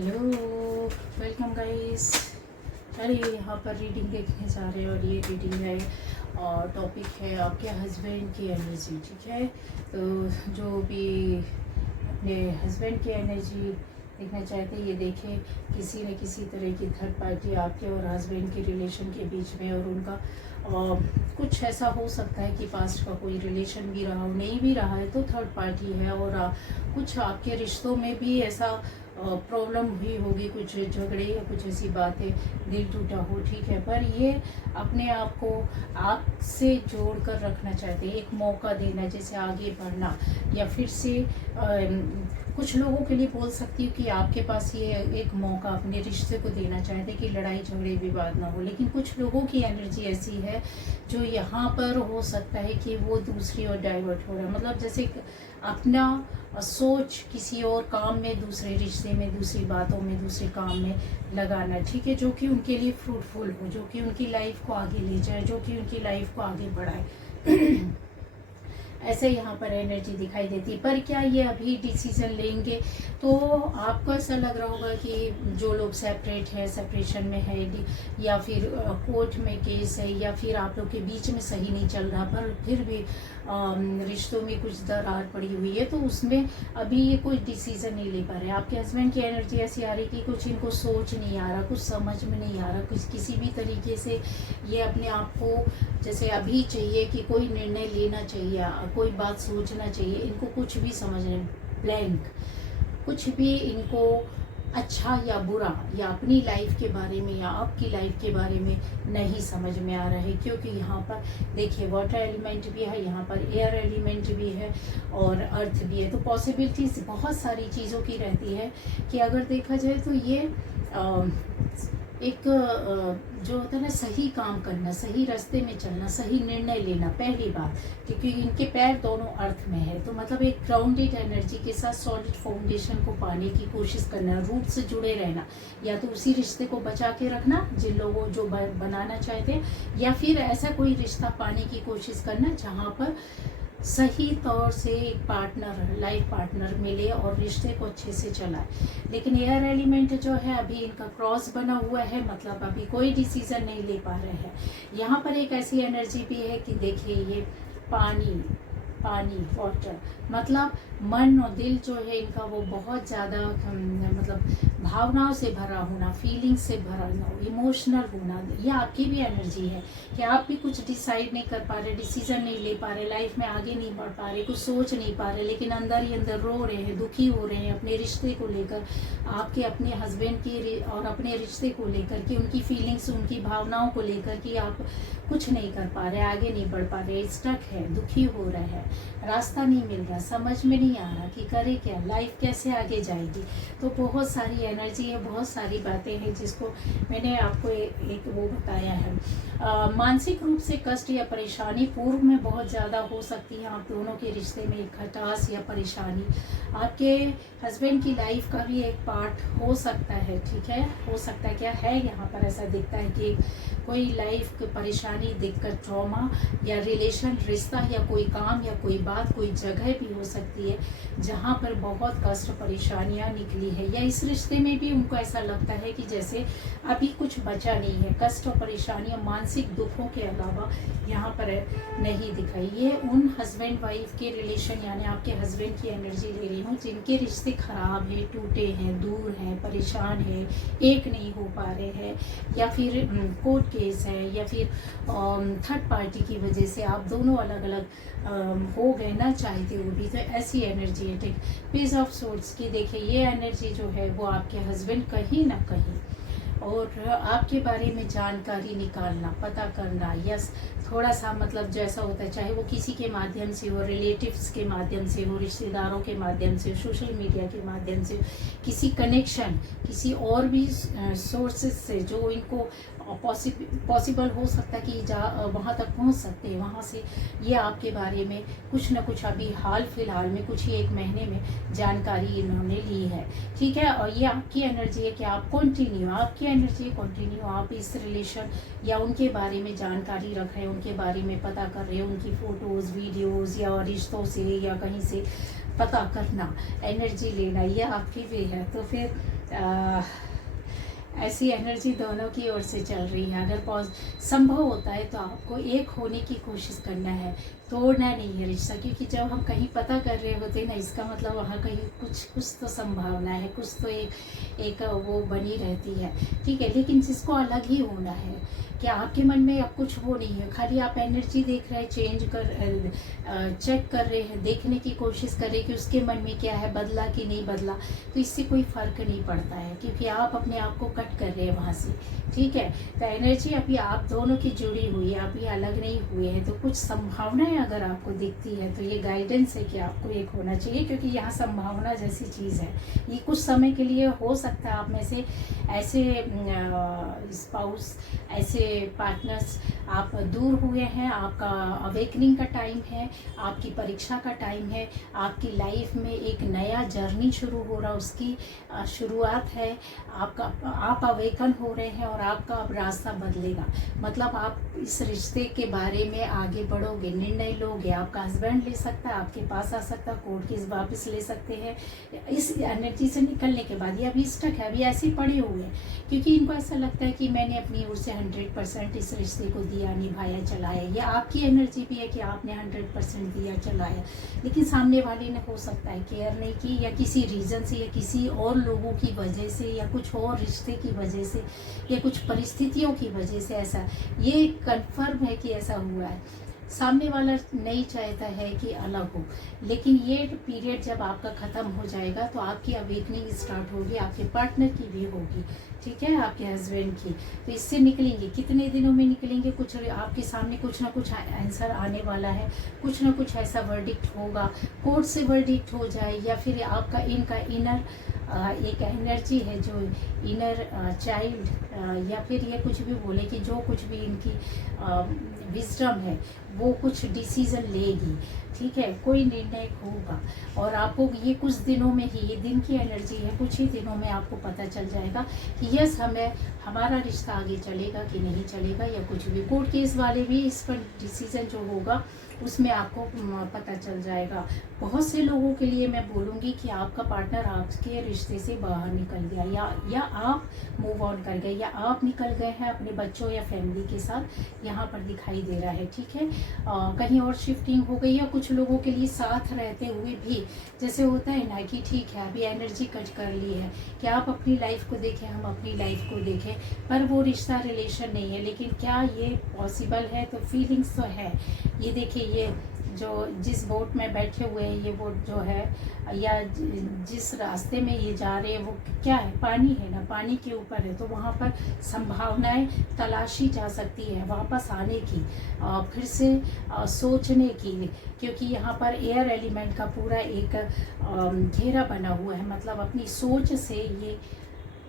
Hello, welcome guys. चलिए यहाँ पर रीडिंग देखने जा रहे हैं और ये रीडिंग है और टॉपिक है आपके हस्बैंड की एनर्जी। ठीक है, तो जो भी अपने हस्बैंड की एनर्जी देखना चाहते हैं ये देखें। किसी न किसी तरह की थर्ड पार्टी आपके और हस्बैंड के रिलेशन के बीच में, और उनका कुछ ऐसा हो सकता है कि पास्ट का कोई रिलेशन भी रहा हो, नहीं भी रहा है तो थर्ड पार्टी है। और कुछ आपके रिश्तों में भी ऐसा प्रॉब्लम हुई होगी, कुछ झगड़े या कुछ ऐसी बातें, दिल टूटा हो। ठीक है, पर ये अपने आप को आपसे जोड़ कर रखना चाहते हैं, एक मौका देना, जैसे आगे बढ़ना, या फिर से कुछ लोगों के लिए बोल सकती हूँ कि आपके पास ये एक मौका अपने रिश्ते को देना चाहते कि लड़ाई झगड़े विवाद ना हो। लेकिन कुछ लोगों की एनर्जी ऐसी है जो यहाँ पर हो सकता है कि वो दूसरी ओर डाइवर्ट हो रहा है, मतलब जैसे अपना सोच किसी और काम में, दूसरे रिश्ते में, दूसरी बातों में, दूसरे काम में लगाना। ठीक है, जो कि उनके लिए फ्रूटफुल हो, जो कि उनकी लाइफ को आगे ले जाए, जो कि उनकी लाइफ को आगे बढ़ाए। ऐसे यहाँ पर एनर्जी दिखाई देती है। पर क्या ये अभी डिसीजन लेंगे? तो आपको ऐसा लग रहा होगा कि जो लोग सेपरेट है, सेपरेशन में है, या फिर कोर्ट में केस है, या फिर आप लोग के बीच में सही नहीं चल रहा, पर फिर भी रिश्तों में कुछ दरार पड़ी हुई है, तो उसमें अभी ये कोई डिसीजन नहीं ले पा रहे। आपके हस्बैंड की एनर्जी ऐसी आ रही कि कुछ इनको सोच नहीं आ रहा, कुछ समझ में नहीं आ रहा, कुछ किसी भी तरीके से ये अपने आप को, जैसे अभी चाहिए कि कोई निर्णय लेना चाहिए, कोई बात सोचना चाहिए, इनको कुछ भी समझ नहीं, ब्लैंक, कुछ भी इनको अच्छा या बुरा, या अपनी लाइफ के बारे में या आपकी लाइफ के बारे में नहीं समझ में आ रहा है। क्योंकि यहाँ पर देखिए वाटर एलिमेंट भी है, यहाँ पर एयर एलिमेंट भी है और अर्थ भी है, तो पॉसिबिलिटीज बहुत सारी चीज़ों की रहती है कि अगर देखा जाए तो ये एक जो होता है ना, सही काम करना, सही रास्ते में चलना, सही निर्णय लेना, पहली बात, क्योंकि इनके पैर दोनों अर्थ में है, तो मतलब एक ग्राउंडेड एनर्जी के साथ सॉलिड फाउंडेशन को पाने की कोशिश करना, रूट से जुड़े रहना, या तो उसी रिश्ते को बचा के रखना जिन लोगों जो बनाना चाहते हैं, या फिर ऐसा कोई रिश्ता पाने की कोशिश करना जहाँ पर सही तौर से एक पार्टनर, लाइफ पार्टनर मिले और रिश्ते को अच्छे से चलाए। लेकिन एयर एलिमेंट जो है अभी इनका क्रॉस बना हुआ है, मतलब अभी कोई डिसीजन नहीं ले पा रहे हैं। यहाँ पर एक ऐसी एनर्जी भी है कि देखिए ये पानी, वाटर, मतलब मन और दिल जो है इनका वो बहुत ज़्यादा मतलब भावनाओं से भरा होना, फीलिंग्स से भरा होना, इमोशनल होना, ये आपकी भी एनर्जी है कि आप भी कुछ डिसाइड नहीं कर पा रहे, डिसीजन नहीं ले पा रहे, लाइफ में आगे नहीं बढ़ पा रहे, कुछ सोच नहीं पा रहे, लेकिन अंदर ही अंदर रो रहे हैं, दुखी हो रहे हैं अपने रिश्ते को लेकर, आपके अपने हस्बैंड की और अपने रिश्ते को लेकर कि उनकी फीलिंग्स, उनकी भावनाओं को लेकर कि आप कुछ नहीं कर पा रहे, आगे नहीं बढ़ पा रहे, स्टक है, दुखी हो रहे हैं, रास्ता नहीं मिल रहा, समझ में नहीं आ रहा कि करे क्या, लाइफ कैसे आगे जाएगी। तो बहुत सारी एनर्जी है, बहुत सारी बातें हैं जिसको मैंने आपको एक वो बताया है। मानसिक रूप से कष्ट या परेशानी पूर्व में बहुत ज़्यादा हो सकती है आप दोनों के रिश्ते में, एक खटास या परेशानी आपके हस्बैंड की लाइफ का भी एक पार्ट हो सकता है। ठीक है, हो सकता है, क्या है यहाँ पर ऐसा दिखता है कि कोई लाइफ की परेशानी, दिक्कत, ट्रॉमा या रिलेशन, रिश्ता या कोई काम या कोई बात, कोई जगह भी हो सकती है जहाँ पर बहुत कष्ट, परेशानियाँ निकली है, या इस रिश्ते में भी उनको ऐसा लगता है कि जैसे अभी कुछ बचा नहीं है। कष्ट और परेशानियाँ, मानसिक दुखों के अलावा यहाँ पर नहीं दिखाई। ये उन हस्बैंड वाइफ के रिलेशन, यानी आपके हस्बैंड की एनर्जी ले रही हूँ जिनके रिश्ते खराब हैं, टूटे हैं, दूर हैं, परेशान है, एक नहीं हो पा रहे हैं, या फिर कोर्ट केस है, या फिर थर्ड पार्टी की वजह से आप दोनों अलग अलग हो गए ना चाहते हो भी, तो ऐसी एनर्जी है। ठीक, पेज ऑफ सोर्ड्स की देखिए ये एनर्जी जो है वो आपके हस्बैंड कहीं ना कहीं और आपके बारे में जानकारी निकालना, पता करना, यस, थोड़ा सा मतलब जैसा होता है, चाहे वो किसी के माध्यम से हो, रिलेटिव्स के माध्यम से हो, रिश्तेदारों के माध्यम से, सोशल मीडिया के माध्यम से, किसी कनेक्शन, किसी और भी सोर्सेज से जो इनको पॉसिबल हो सकता है कि वहाँ तक पहुँच सकते हैं, वहाँ से ये आपके बारे में कुछ ना कुछ अभी हाल फिलहाल में कुछ ही एक महीने में जानकारी इन्होंने ली है। ठीक है, और ये आपकी एनर्जी है कि आप कंटिन्यू, आपकी एनर्जी कंटिन्यू, आप इस रिलेशन या उनके बारे में जानकारी रख रहे हैं, उनके बारे में पता कर रहे हैं, उनकी फ़ोटोज़, वीडियोज़ या रिश्तों से या कहीं से पता करना, एनर्जी लेना, ये आपकी वे है। तो फिर आ, ऐसी एनर्जी दोनों की ओर से चल रही है। अगर संभव होता है तो आपको एक होने की कोशिश करना है, तोड़ना नहीं है रिश्ता, क्योंकि जब हम कहीं पता कर रहे होते हैं ना, इसका मतलब वहाँ कहीं कुछ तो संभावना है, कुछ तो एक वो बनी रहती है, ठीक है। लेकिन जिसको अलग ही होना है कि आपके मन में अब कुछ वो नहीं है, खाली आप एनर्जी देख रहे हैं, चेक कर रहे हैं, देखने की कोशिश कर रहे हैं कि उसके मन में क्या है, बदला कि नहीं बदला, तो इससे कोई फर्क नहीं पड़ता है, क्योंकि आप अपने आप को कट कर रहे हैं वहाँ से, ठीक है। तो एनर्जी अभी आप दोनों की जुड़ी हुई है, अभी अलग नहीं हुए हैं। तो कुछ संभावनाएं अगर आपको दिखती है तो ये गाइडेंस है कि आपको एक होना चाहिए, क्योंकि यहाँ संभावना जैसी चीज़ है। ये कुछ समय के लिए हो सकता है आप में से ऐसे स्पाउस, ऐसे पार्टनर्स आप दूर हुए हैं, आपका अवेकनिंग का टाइम है, आपकी परीक्षा का टाइम है, आपकी लाइफ में एक नया जर्नी शुरू हो रहा, उसकी शुरुआत है, आप अवेकन हो रहे हैं और आपका अब रास्ता बदलेगा। मतलब आप इस रिश्ते के बारे में आगे बढ़ोगे, निर्णय लोगे, आपका हस्बैंड ले सकता है, आपके पास आ सकता है, कोर्ट केस वापस ले सकते हैं। इस एनर्जी से निकलने के बाद ये अभी स्टक है, अभी ऐसे ही पड़े हुए हैं, क्योंकि इनको ऐसा लगता है कि मैंने अपनी ओर से 100% इस रिश्ते को दिया, निभाया, चलाया। या आपकी एनर्जी भी है कि आपने 100% दिया, चलाया, लेकिन सामने वाले ने हो सकता है केयर नहीं की, या किसी रीज़न से, या किसी और लोगों की वजह से, या कुछ और रिश्ते की वजह से, या कुछ परिस्थितियों की वजह से ऐसा, ये कंफर्म है कि ऐसा हुआ है। सामने वाला नहीं चाहता है कि अलग हो, लेकिन ये पीरियड जब आपका ख़त्म हो जाएगा तो आपकी अवेकनिंग स्टार्ट होगी, आपके पार्टनर की भी होगी, ठीक है, आपके हस्बैंड की। तो इससे निकलेंगे, कितने दिनों में निकलेंगे, कुछ आपके सामने कुछ ना कुछ आंसर आने वाला है, कुछ ना कुछ ऐसा वर्डिक्ट होगा, कोर्ट से वर्डिक्ट हो जाए, या फिर आपका इनका इनर एक एनर्जी है जो इनर चाइल्ड, या फिर ये कुछ भी बोले कि जो कुछ भी इनकी विजडम है वो कुछ डिसीजन लेगी, ठीक है, कोई निर्णय होगा। और आपको ये कुछ दिनों में ही, ये दिन की एनर्जी है, कुछ ही दिनों में आपको पता चल जाएगा कि यस हमारा रिश्ता आगे चलेगा कि नहीं चलेगा, या कुछ भी। कोर्ट केस वाले भी इस पर डिसीजन जो होगा उसमें आपको पता चल जाएगा। बहुत से लोगों के लिए मैं बोलूँगी कि आपका पार्टनर आपके रिश्ते से बाहर निकल गया, या आप मूव ऑन कर गए, या आप निकल गए हैं अपने बच्चों या फैमिली के साथ, यहाँ पर दिखाई दे रहा है, ठीक है। कहीं और शिफ्टिंग हो गई, या कुछ लोगों के लिए साथ रहते हुए भी जैसे होता है ना कि ठीक है अभी एनर्जी कट कर ली है कि आप अपनी लाइफ को देखें, हम अपनी लाइफ को देखें, पर वो रिश्ता रिलेशन नहीं है। लेकिन क्या ये पॉसिबल है? तो फीलिंग्स तो है। ये देखिए, ये जो जिस बोट में बैठे हुए हैं, ये बोट जो है, या जिस रास्ते में ये जा रहे हैं वो क्या है? पानी है ना, पानी के ऊपर है, तो वहाँ पर संभावनाएं तलाशी जा सकती है वापस आने की, फिर से सोचने की, क्योंकि यहाँ पर एयर एलिमेंट का पूरा एक घेरा बना हुआ है। मतलब अपनी सोच से ये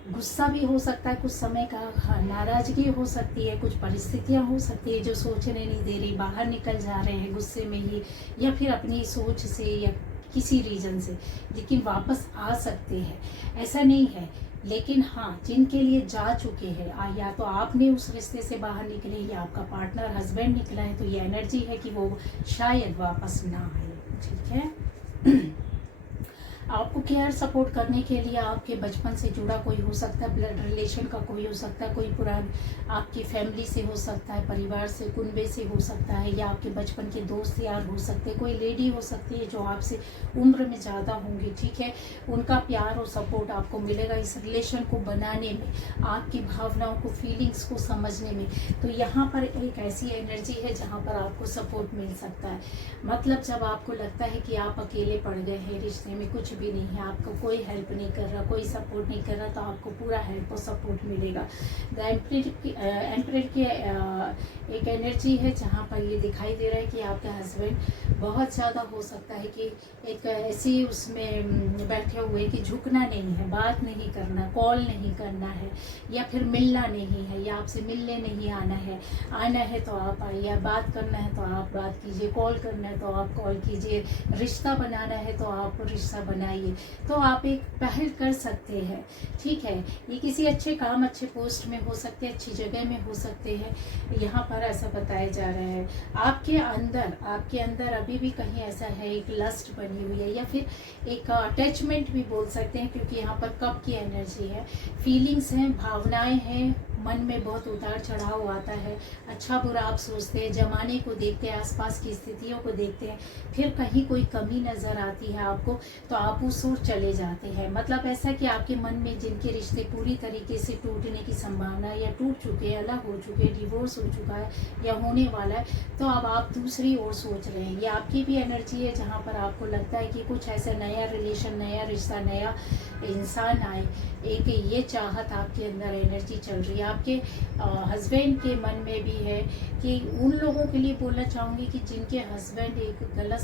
गुस्सा भी हो सकता है कुछ समय का, नाराज़गी हो सकती है, कुछ परिस्थितियां हो सकती है जो सोचने नहीं दे रही, बाहर निकल जा रहे हैं गुस्से में ही, या फिर अपनी सोच से, या किसी रीज़न से, लेकिन वापस आ सकते हैं, ऐसा नहीं है। लेकिन हाँ, जिनके लिए जा चुके हैं, या तो आपने उस रिश्ते से बाहर निकले, या आपका पार्टनर हस्बैंड निकला है, तो ये एनर्जी है कि वो शायद वापस ना आए, ठीक है। आपको केयर सपोर्ट करने के लिए आपके बचपन से जुड़ा कोई हो सकता है, ब्लड रिलेशन का कोई हो सकता है, कोई पुराना आपकी फैमिली से हो सकता है, परिवार से, कुनबे से हो सकता है, या आपके बचपन के दोस्त यार हो सकते हैं, कोई लेडी हो सकती है जो आपसे उम्र में ज़्यादा होंगी, ठीक है। उनका प्यार और सपोर्ट आपको मिलेगा इस रिलेशन को बनाने में, आपकी भावनाओं को, फीलिंग्स को समझने में। तो यहाँ पर एक ऐसी एनर्जी है जहाँ पर आपको सपोर्ट मिल सकता है। मतलब जब आपको लगता है कि आप अकेले पड़ गए हैं, रिश्ते में कुछ भी नहीं है, आपको कोई हेल्प नहीं कर रहा, कोई सपोर्ट नहीं कर रहा, तो आपको पूरा हेल्प और सपोर्ट मिलेगा। द एम्परर की एक एनर्जी है जहाँ पर ये दिखाई दे रहा है कि आपका हस्बैंड बहुत ज़्यादा हो सकता है कि एक ऐसी उसमें बैठे हुए कि झुकना नहीं है, बात नहीं करना, कॉल नहीं करना है, या फिर मिलना नहीं है, या आपसे मिलने नहीं आना है तो आप आइए, बात करना है तो आप बात कीजिए, कॉल करना है तो आप कॉल कीजिए, रिश्ता बनाना है तो आप रिश्ता बनाइए। बनाइए, तो आप एक पहल कर सकते हैं। ठीक है, ये किसी अच्छे काम, अच्छे पोस्ट में हो सकते हैं, अच्छी जगह में हो सकते हैं। यहाँ पर ऐसा बताया जा रहा है आपके अंदर अभी भी कहीं ऐसा है, एक लस्ट बनी हुई है, या फिर एक अटैचमेंट भी बोल सकते हैं, क्योंकि यहाँ पर कप की एनर्जी है, फीलिंग्स हैं, भावनाएं हैं, मन में बहुत उतार चढ़ाव आता है, अच्छा बुरा आप सोचते हैं, जमाने को देखते हैं, आसपास की स्थितियों को देखते हैं, फिर कहीं कोई कमी नज़र आती है आपको, तो आप उस ओर चले जाते हैं। मतलब ऐसा कि आपके मन में जिनके रिश्ते पूरी तरीके से टूटने की संभावना, या टूट चुके हैं, अलग हो चुके हैं, डिवोर्स हो चुका है या होने वाला है, तो अब आप दूसरी ओर सोच रहे हैं। ये आपकी भी एनर्जी है जहाँ पर आपको लगता है कि कुछ ऐसा नया रिलेशन, नया रिश्ता, नया इंसान आए, एक ये चाहत आपके अंदर एनर्जी चल रही है। आपके हस्बैंड के मन में भी है कि उन लोगों के लिए बोलना चाहूँगी कि जिनके हस्बैंड एक गलत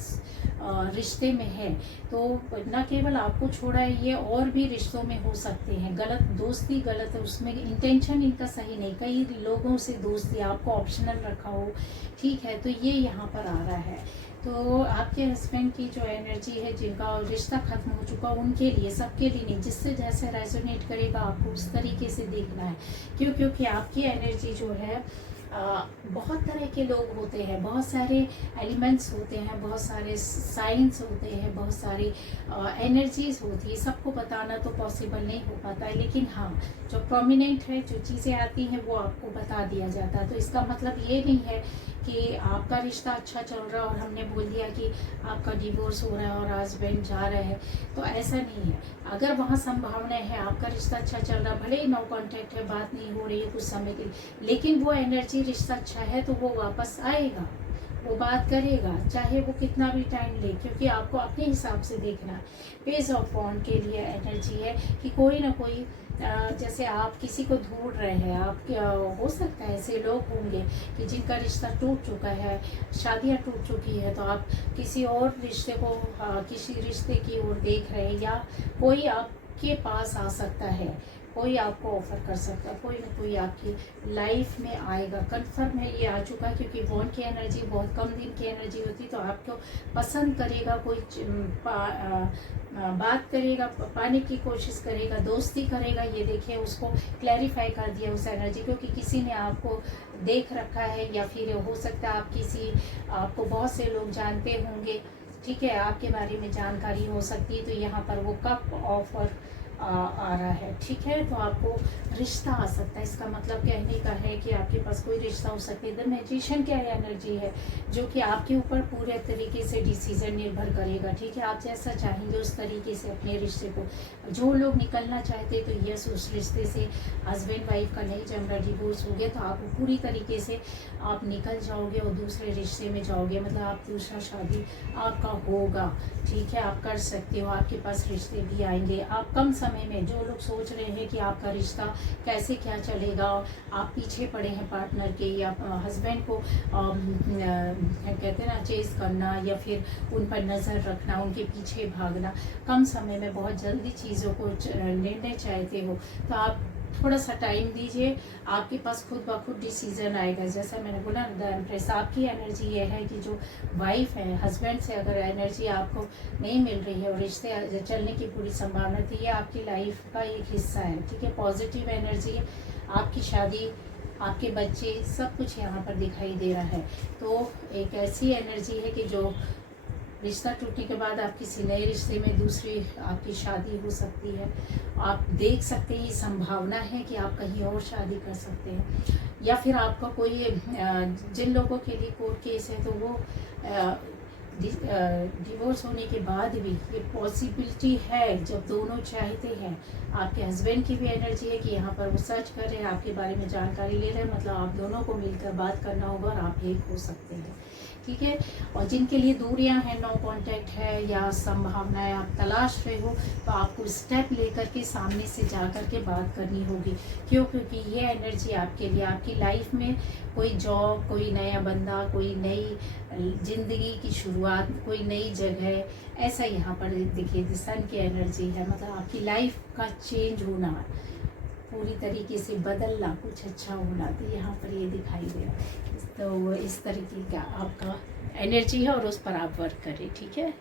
रिश्ते में है, तो न केवल आपको छोड़ा है, ये और भी रिश्तों में हो सकते हैं। गलत दोस्ती, गलत उसमें इंटेंशन इनका सही नहीं, कई लोगों से दोस्ती आपको ऑप्शनल रखा हो। ठीक है, तो ये यहाँ पर आ रहा है। तो आपके हस्बैंड की जो एनर्जी है, जिनका रिश्ता खत्म हो चुका, उनके लिए, सबके लिए नहीं, जिससे जैसे रेजोनेट करेगा आपको उस तरीके से देखना है। क्योंकि आपकी एनर्जी जो है, बहुत तरह के लोग होते हैं, बहुत सारे एलिमेंट्स होते हैं, बहुत सारे साइंस होते हैं, बहुत सारी एनर्जीज होती है। सबको बताना तो पॉसिबल नहीं हो पाता है, लेकिन हाँ, जो प्रोमिनेंट है, जो चीज़ें आती हैं, वो आपको बता दिया जाता है। तो इसका मतलब ये नहीं है कि आपका रिश्ता अच्छा चल रहा है और हमने बोल दिया कि आपका डिवोर्स हो रहा है और हस्बैंड जा रहे हैं, तो ऐसा नहीं है। अगर वहाँ संभावनाएं है, आपका रिश्ता अच्छा चल रहा है, भले ही नो कांटेक्ट है, बात नहीं हो रही है कुछ समय के लिए, लेकिन वो एनर्जी, रिश्ता अच्छा है, तो वो वापस आएगा, वो बात करेगा, चाहे वो कितना भी टाइम ले, क्योंकि आपको अपने हिसाब से देखना है। पेज ऑफ वॉन्ड के लिए एनर्जी है कि कोई ना कोई, जैसे आप किसी को ढूंढ रहे हैं, आप हो सकता है ऐसे लोग होंगे कि जिनका रिश्ता टूट चुका है, शादियां टूट चुकी है, तो आप किसी और रिश्ते को, किसी रिश्ते की ओर देख रहे हैं, या कोई आपके पास आ सकता है, कोई आपको ऑफर कर सकता है, कोई ना कोई आपकी लाइफ में आएगा। कंफर्म है, ये आ चुका है, क्योंकि वॉन्ड की एनर्जी बहुत कम दिन की एनर्जी होती, तो आपको पसंद करेगा, कोई बात करेगा, पाने की कोशिश करेगा, दोस्ती करेगा। ये देखिए, उसको क्लैरिफाई कर दिया उस एनर्जी को कि किसी ने आपको देख रखा है, या फिर हो सकता है आपको बहुत से लोग जानते होंगे। ठीक है, आपके बारे में जानकारी हो सकती है, तो यहाँ पर वो कप ऑफर आ रहा है। ठीक है, तो आपको रिश्ता आ सकता है। इसका मतलब कहने का है कि आपके पास कोई रिश्ता हो सकता है। द मैजिशियन क्या एनर्जी है, जो कि आपके ऊपर पूरे तरीके से डिसीजन निर्भर करेगा। ठीक है, आप जैसा चाहेंगे उस तरीके से अपने रिश्ते को, जो लोग निकलना चाहते तो यस, उस रिश्ते से हस्बैंड वाइफ का नहीं जम रहा, डिवोर्स हो गया, तो आप पूरी तरीके से आप निकल जाओगे और दूसरे रिश्ते में जाओगे। मतलब आप दूसरा शादी आपका होगा। ठीक है, आप कर सकते हो, आपके पास रिश्ते भी आएंगे। आप कम समय में, जो लोग सोच रहे हैं कि आपका रिश्ता कैसे क्या चलेगा, आप पीछे पड़े हैं पार्टनर के, या हस्बैंड को कहते हैं ना, चेज करना, या फिर उन पर नज़र रखना, उनके पीछे भागना, कम समय में बहुत जल्दी चीज़ों को निर्णय चाहते हो, तो आप थोड़ा सा टाइम दीजिए, आपके पास खुद ब खुद डिसीजन आएगा। जैसा मैंने बोला, द एम्प्रेस आपकी एनर्जी ये है कि जो वाइफ है, हस्बैंड से अगर एनर्जी आपको नहीं मिल रही है और रिश्ते चलने की पूरी संभावना थी, ये आपकी लाइफ का एक हिस्सा है। ठीक है, पॉजिटिव एनर्जी है, आपकी शादी, आपके बच्चे, सब कुछ यहाँ पर दिखाई दे रहा है। तो एक ऐसी एनर्जी है कि जो रिश्ता टूटने के बाद आप किसी नए रिश्ते में दूसरी आपकी शादी हो सकती है। आप देख सकते हैं, ये संभावना है कि आप कहीं और शादी कर सकते हैं, या फिर आपका कोई, जिन लोगों के लिए कोर्ट केस है, तो वो डिवोर्स होने के बाद भी ये पॉसिबिलिटी है, जब दोनों चाहते हैं। आपके हस्बैंड की भी एनर्जी है कि यहाँ पर वो सर्च कर रहे हैं, आपके बारे में जानकारी ले रहे हैं, मतलब आप दोनों को मिलकर बात करना होगा और आप एक हो सकते हैं। ठीक है, और जिनके लिए दूरियां हैं, नो कांटेक्ट है, या संभावनाएं आप तलाश रहे हो, तो आपको स्टेप लेकर के सामने से जा कर के बात करनी होगी। क्यों? क्योंकि ये एनर्जी आपके लिए, आपकी लाइफ में कोई जॉब, कोई नया बंदा, कोई नई जिंदगी की शुरुआत, कोई नई जगह, ऐसा यहाँ पर देखिए सन की एनर्जी है। मतलब आपकी लाइफ का चेंज होना, पूरी तरीके से बदलना, कुछ अच्छा होना, तो यहाँ पर ये दिखाई दे रहा है। तो इस तरीके का आपका एनर्जी है और उस पर आप वर्क करें। ठीक है।